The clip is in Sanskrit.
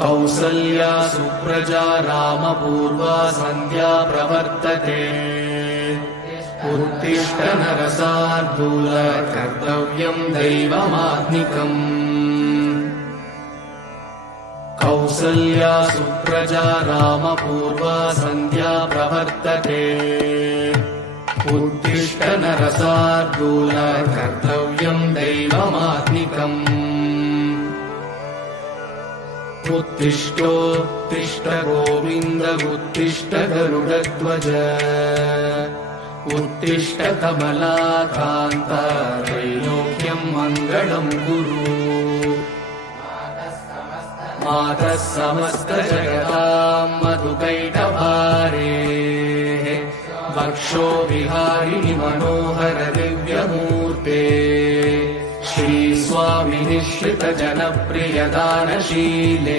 कौसल्या सुप्रजा रामपूर्वा सन्ध्या प्रवर्तते उत्तिष्ठ नरशार्दूल कर्तव्यम् दैवमात्मिकम् कौसल्या सुप्रजा रामपूर्वा सन्ध्या प्रवर्तते उत्तिष्ठ नरशार्दूल कर्तव्यम् दैवमात्मिकम् उत्तिष्ठोत्तिष्ठ गोविन्द उत्तिष्ठ गरुडध्वज उत्तिष्ठ कमलाकान्त त्रैलोक्यम् मङ्गलम् कुरु मातः समस्त जगताम् मधुकैटभारे वक्षो विहारिणि मनोहर दिव्यमूर्ते श्री स्वामिनिश्रित जनप्रिय दानशीले